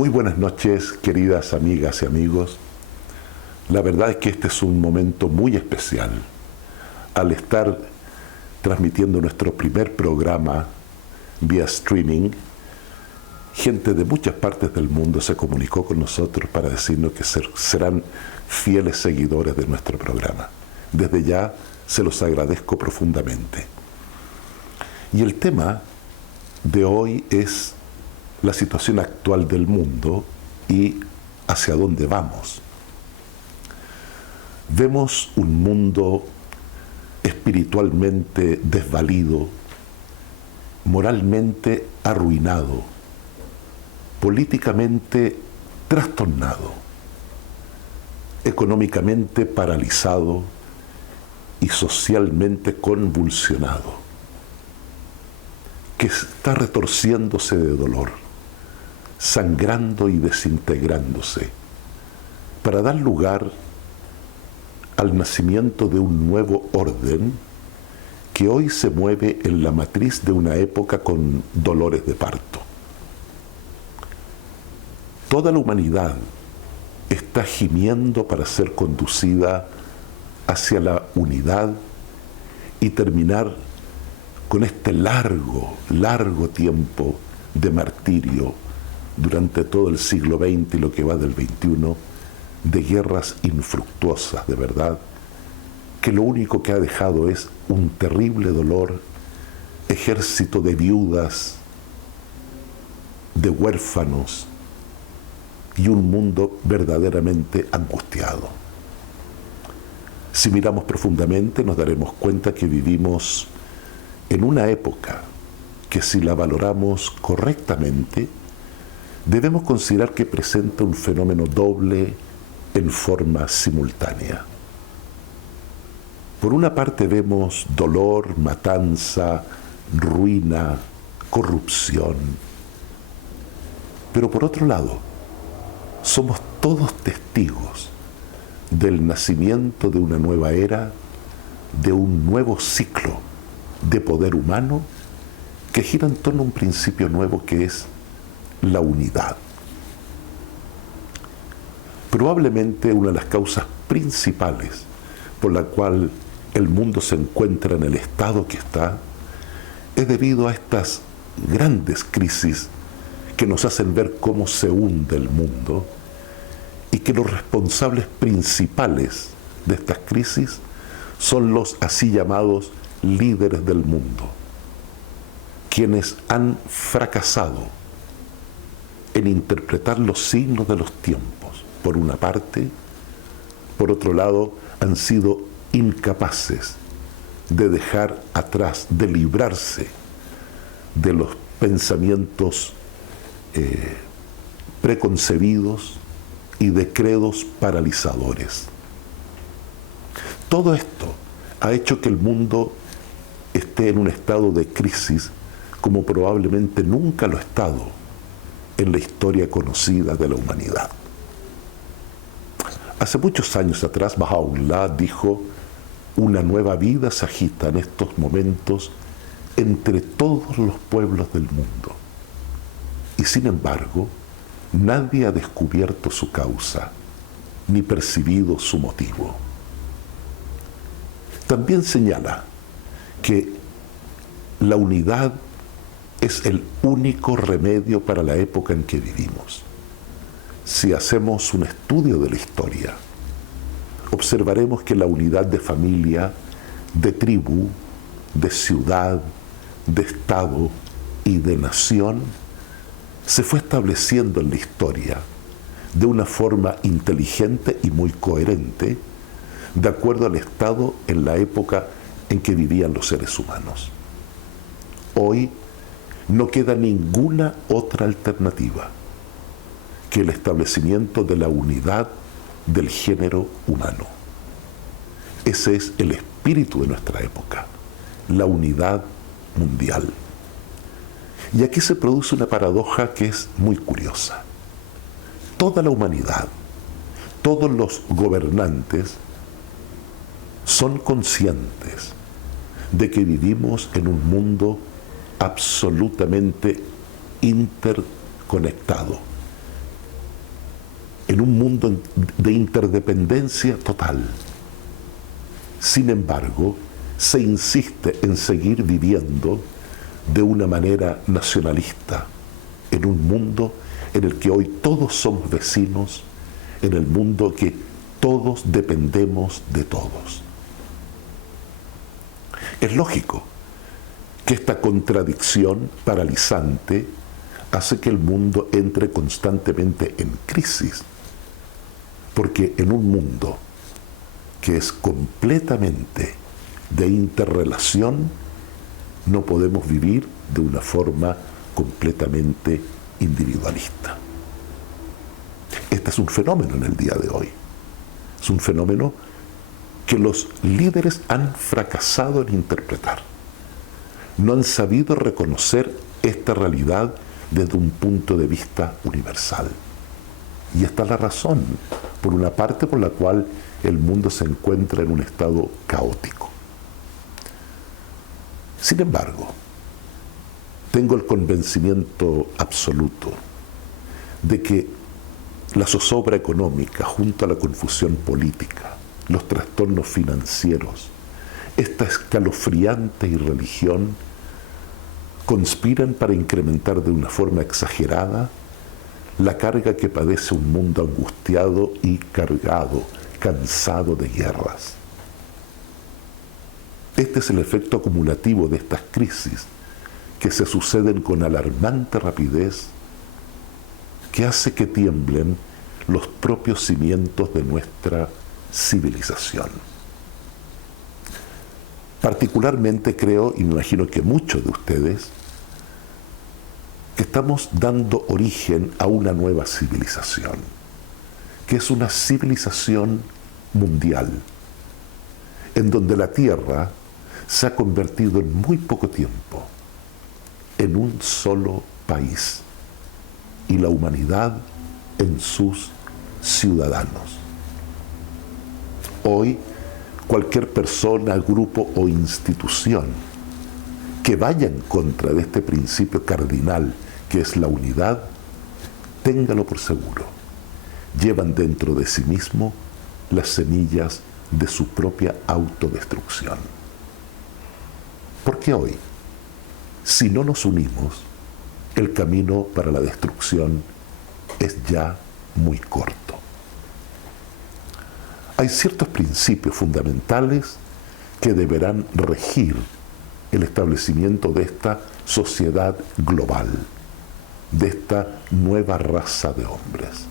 Muy buenas noches, queridas amigas y amigos. La verdad es que este es un momento muy especial. Al estar transmitiendo nuestro primer programa vía streaming, gente de muchas partes del mundo se comunicó con nosotros para decirnos que serán fieles seguidores de nuestro programa. Desde ya se los agradezco profundamente. Y el tema de hoy es la situación actual del mundo y hacia dónde vamos. Vemos un mundo espiritualmente desvalido, moralmente arruinado, políticamente trastornado, económicamente paralizado y socialmente convulsionado, que está retorciéndose de dolor, sangrando y desintegrándose, para dar lugar al nacimiento de un nuevo orden que hoy se mueve en la matriz de una época con dolores de parto. Toda la humanidad está gimiendo para ser conducida hacia la unidad y terminar con este largo tiempo de martirio durante todo el siglo XX y lo que va del XXI, de guerras infructuosas, de verdad, que lo único que ha dejado es un terrible dolor, ejército de viudas, de huérfanos y un mundo verdaderamente angustiado. Si miramos profundamente nos daremos cuenta que vivimos en una época que, si la valoramos correctamente, debemos considerar que presenta un fenómeno doble en forma simultánea. Por una parte vemos dolor, matanza, ruina, corrupción, pero por otro lado, somos todos testigos del nacimiento de una nueva era, de un nuevo ciclo de poder humano que gira en torno a un principio nuevo que es la unidad. Probablemente una de las causas principales por la cual el mundo se encuentra en el estado que está es debido a estas grandes crisis que nos hacen ver cómo se hunde el mundo y que los responsables principales de estas crisis son los así llamados líderes del mundo, quienes han fracasado en interpretar los signos de los tiempos, por una parte. Por otro lado, han sido incapaces de dejar atrás, de librarse de los pensamientos preconcebidos y de credos paralizadores. Todo esto ha hecho que el mundo esté en un estado de crisis como probablemente nunca lo ha estado en la historia conocida de la humanidad. Hace muchos años atrás, Baha'u'lláh dijo: una nueva vida se agita en estos momentos entre todos los pueblos del mundo. Y sin embargo, nadie ha descubierto su causa, ni percibido su motivo. También señala que la unidad es el único remedio para la época en que vivimos. Si hacemos un estudio de la historia, observaremos que la unidad de familia, de tribu, de ciudad, de estado y de nación se fue estableciendo en la historia de una forma inteligente y muy coherente, de acuerdo al estado en la época en que vivían los seres humanos. Hoy no queda ninguna otra alternativa que el establecimiento de la unidad del género humano. Ese es el espíritu de nuestra época, la unidad mundial. Y aquí se produce una paradoja que es muy curiosa. Toda la humanidad, todos los gobernantes son conscientes de que vivimos en un mundo absolutamente interconectado, en un mundo de interdependencia total. Sin embargo, se insiste en seguir viviendo de una manera nacionalista, en un mundo en el que hoy todos somos vecinos, en el mundo que todos dependemos de todos. Es lógico que esta contradicción paralizante hace que el mundo entre constantemente en crisis, porque en un mundo que es completamente de interrelación, no podemos vivir de una forma completamente individualista. Este es un fenómeno en el día de hoy. Es un fenómeno que los líderes han fracasado en interpretar. No han sabido reconocer esta realidad desde un punto de vista universal. Y esta es la razón, por una parte, por la cual el mundo se encuentra en un estado caótico. Sin embargo, tengo el convencimiento absoluto de que la zozobra económica, junto a la confusión política, los trastornos financieros, esta escalofriante irreligión, conspiran para incrementar de una forma exagerada la carga que padece un mundo angustiado y cargado, cansado de guerras. Este es el efecto acumulativo de estas crisis que se suceden con alarmante rapidez, que hace que tiemblen los propios cimientos de nuestra civilización. Particularmente creo, y me imagino que muchos de ustedes, que estamos dando origen a una nueva civilización, que es una civilización mundial, en donde la Tierra se ha convertido en muy poco tiempo en un solo país y la humanidad en sus ciudadanos. Hoy, cualquier persona, grupo o institución que vaya en contra de este principio cardinal que es la unidad, téngalo por seguro, llevan dentro de sí mismo las semillas de su propia autodestrucción. Porque hoy, si no nos unimos, el camino para la destrucción es ya muy corto. Hay ciertos principios fundamentales que deberán regir el establecimiento de esta sociedad global, de esta nueva raza de hombres.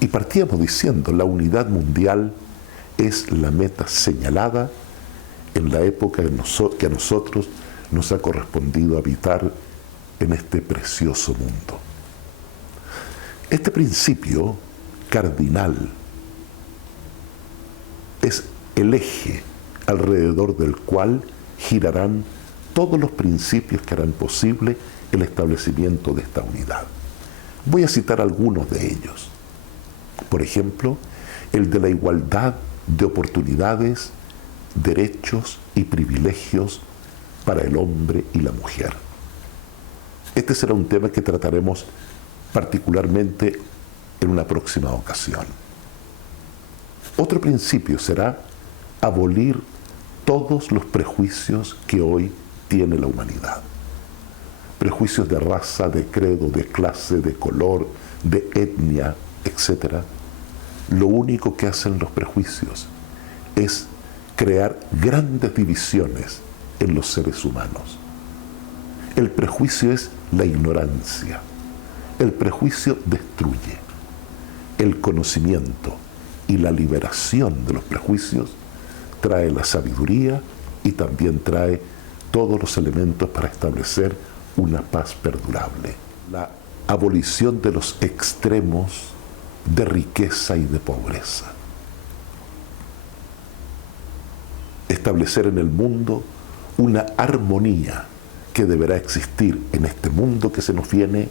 Y partíamos diciendo, la unidad mundial es la meta señalada en la época que a nosotros nos ha correspondido habitar en este precioso mundo. Este principio cardinal es el eje alrededor del cual girarán todos los principios que harán posible el establecimiento de esta unidad. Voy a citar algunos de ellos. Por ejemplo, el de la igualdad de oportunidades, derechos y privilegios para el hombre y la mujer. Este será un tema que trataremos particularmente en una próxima ocasión. Otro principio será abolir todos los prejuicios que hoy tiene la humanidad. Prejuicios de raza, de credo, de clase, de color, de etnia, etc. Lo único que hacen los prejuicios es crear grandes divisiones en los seres humanos. El prejuicio es la ignorancia. El prejuicio destruye. El conocimiento y la liberación de los prejuicios trae la sabiduría y también trae todos los elementos para establecer una paz perdurable. La abolición de los extremos de riqueza y de pobreza. Establecer en el mundo una armonía que deberá existir en este mundo que se nos viene,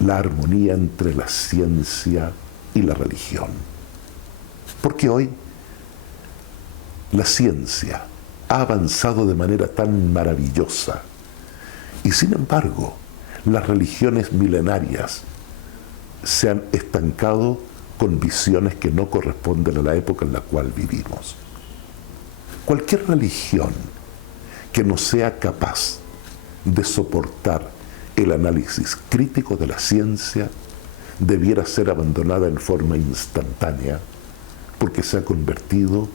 la armonía entre la ciencia y la religión. Porque hoy la ciencia ha avanzado de manera tan maravillosa y sin embargo las religiones milenarias se han estancado con visiones que no corresponden a la época en la cual vivimos. Cualquier religión que no sea capaz de soportar el análisis crítico de la ciencia debiera ser abandonada en forma instantánea porque se ha convertido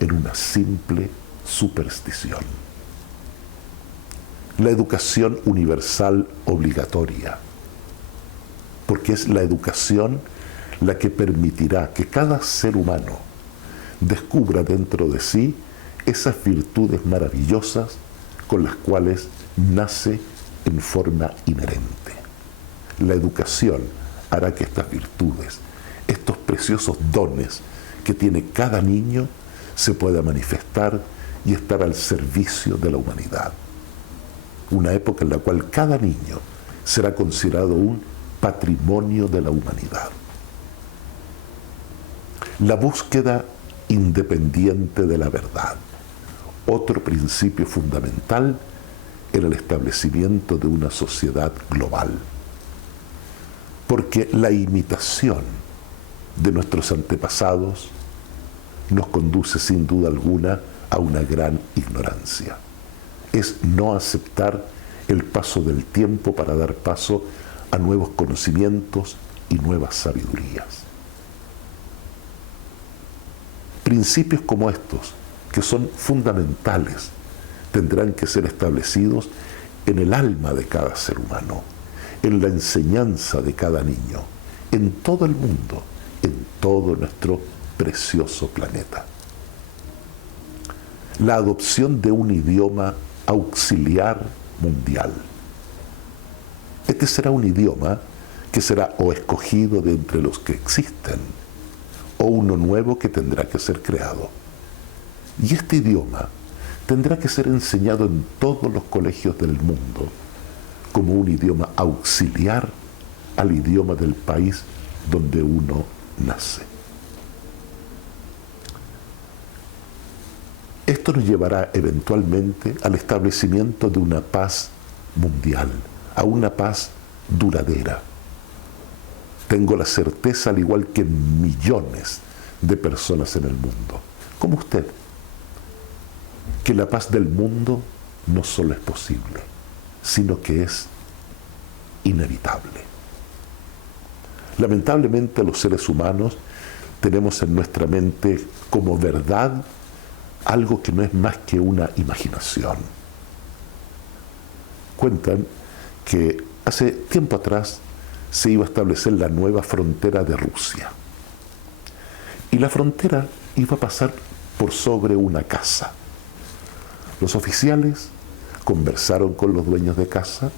en una simple superstición. La educación universal obligatoria, porque es la educación la que permitirá que cada ser humano descubra dentro de sí esas virtudes maravillosas con las cuales nace en forma inherente. La educación hará que estas virtudes, estos preciosos dones que tiene cada niño, se puedan manifestar y estar al servicio de la humanidad. Una época en la cual cada niño será considerado un patrimonio de la humanidad. La búsqueda independiente de la verdad, otro principio fundamental en el establecimiento de una sociedad global. Porque la imitación de nuestros antepasados nos conduce sin duda alguna a una gran ignorancia. Es no aceptar el paso del tiempo para dar paso a nuevos conocimientos y nuevas sabidurías. Principios como estos, que son fundamentales, tendrán que ser establecidos en el alma de cada ser humano, en la enseñanza de cada niño, en todo el mundo, en todo nuestro precioso planeta. La adopción de un idioma auxiliar mundial. Este será un idioma que será o escogido de entre los que existen, o uno nuevo que tendrá que ser creado. Y este idioma tendrá que ser enseñado en todos los colegios del mundo como un idioma auxiliar al idioma del país donde uno nace. Esto nos llevará eventualmente al establecimiento de una paz mundial, a una paz duradera. Tengo la certeza, al igual que millones de personas en el mundo, como usted, que la paz del mundo no solo es posible, sino que es inevitable. Lamentablemente los seres humanos tenemos en nuestra mente como verdad algo que no es más que una imaginación. Cuentan que hace tiempo atrás se iba a establecer la nueva frontera de Rusia. Y la frontera iba a pasar por sobre una casa. Los oficiales conversaron con los dueños de casa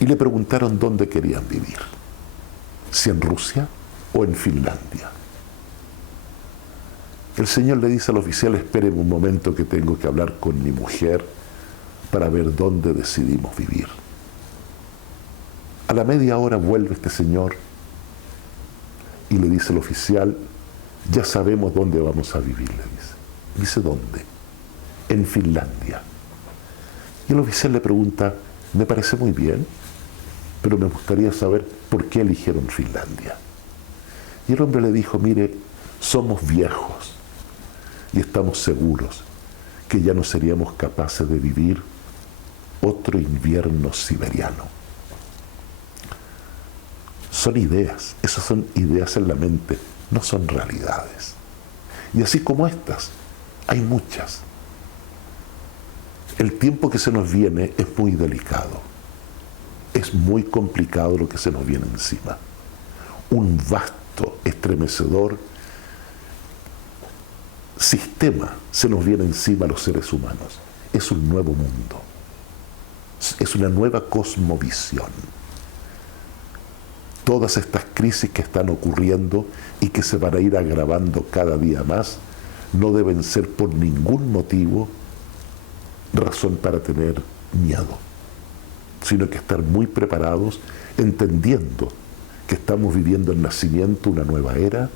y le preguntaron dónde querían vivir, si en Rusia o en Finlandia. El señor le dice al oficial: espéreme un momento que tengo que hablar con mi mujer para ver dónde decidimos vivir. A la media hora vuelve este señor y le dice al oficial: ya sabemos dónde vamos a vivir, le dice. Dice: ¿dónde? En Finlandia. Y el oficial le pregunta: me parece muy bien, pero me gustaría saber por qué eligieron Finlandia. Y el hombre le dijo: mire, somos viejos y estamos seguros que ya no seríamos capaces de vivir otro invierno siberiano. Son ideas, esas son ideas en la mente, no son realidades. Y así como estas, hay muchas. El tiempo que se nos viene es muy delicado. Es muy complicado lo que se nos viene encima. Un vasto, estremecedor sistema se nos viene encima a los seres humanos. Es un nuevo mundo. Es una nueva cosmovisión. Todas estas crisis que están ocurriendo y que se van a ir agravando cada día más no deben ser por ningún motivo razón para tener miedo, sino que estar muy preparados, entendiendo que estamos viviendo el nacimiento de una nueva era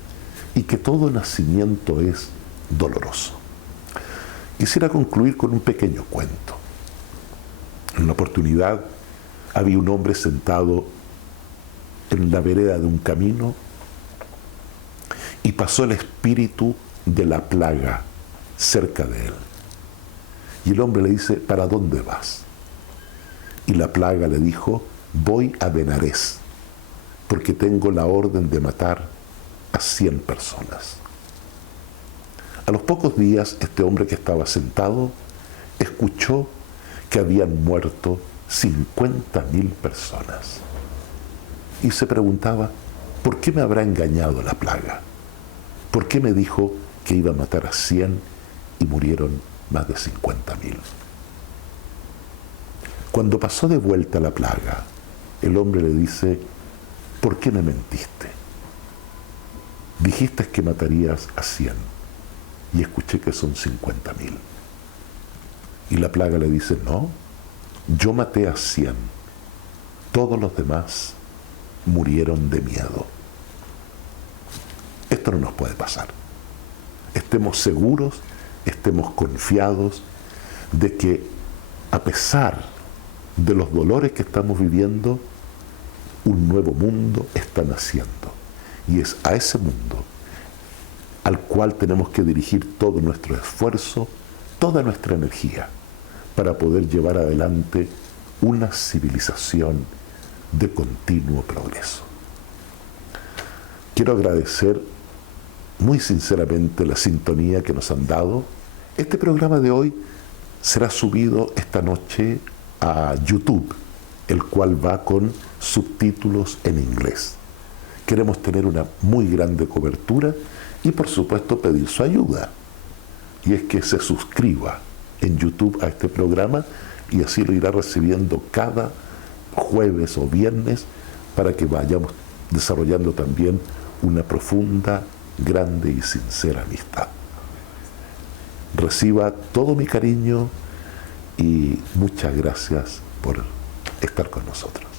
y que todo nacimiento es doloroso. Quisiera concluir con un pequeño cuento. En una oportunidad había un hombre sentado en la vereda de un camino y pasó el espíritu de la plaga cerca de él. Y el hombre le dice, ¿para dónde vas? Y la plaga le dijo, voy a Benarés, porque tengo la orden de matar a 100 personas. A los pocos días, este hombre que estaba sentado escuchó que habían muerto 50.000 personas. Y se preguntaba, ¿por qué me habrá engañado la plaga? ¿Por qué me dijo que iba a matar a 100 y murieron más de 50.000? Cuando pasó de vuelta la plaga, el hombre le dice, ¿por qué me mentiste? Dijiste que matarías a 100 y escuché que son 50.000. Y la plaga le dice, no, yo maté a 100, todos los demás murieron de miedo. Esto no nos puede pasar. Estemos seguros, estemos confiados de que a pesar de los dolores que estamos viviendo, un nuevo mundo está naciendo. Y es a ese mundo al cual tenemos que dirigir todo nuestro esfuerzo, toda nuestra energía, para poder llevar adelante una civilización de continuo progreso. Quiero agradecer muy sinceramente la sintonía que nos han dado. Este programa de hoy será subido esta noche a YouTube, el cual va con subtítulos en inglés. Queremos tener una muy grande cobertura y por supuesto pedir su ayuda. Y es que se suscriba en YouTube a este programa y así lo irá recibiendo cada jueves o viernes para que vayamos desarrollando también una profunda, grande y sincera amistad. Reciba todo mi cariño y muchas gracias por estar con nosotros.